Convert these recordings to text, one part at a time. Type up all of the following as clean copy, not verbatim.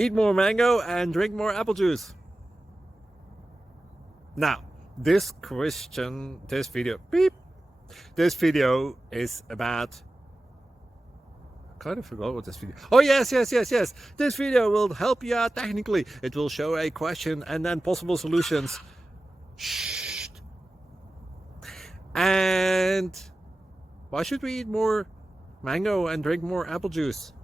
eat more mango and drink more apple juice. Now, this video is about, I kind of forgot what this video. Oh yes. This video will help you out technically. It will show a question and then possible solutions. Shh. And why should we eat more mango and drink more apple juice?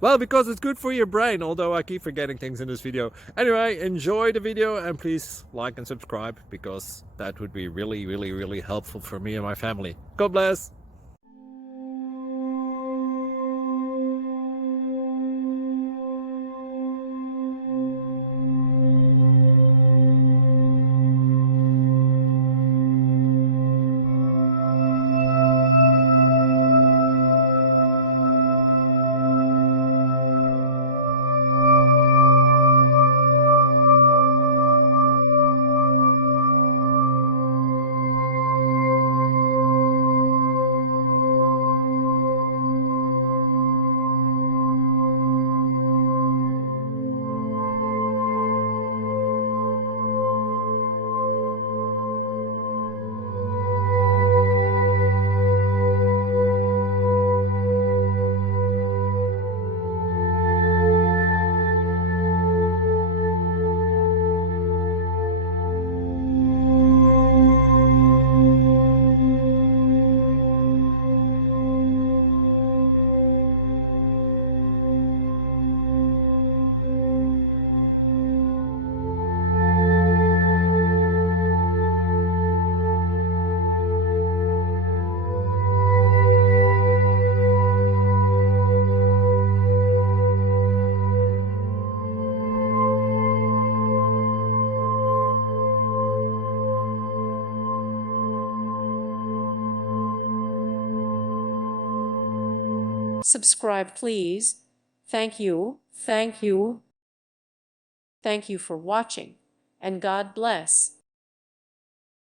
Well, because it's good for your brain, although I keep forgetting things in this video. Anyway, enjoy the video and please like and subscribe, because that would be really helpful for me and my family. God bless! Subscribe, please. Thank you. Thank you. Thank you for watching, and God bless.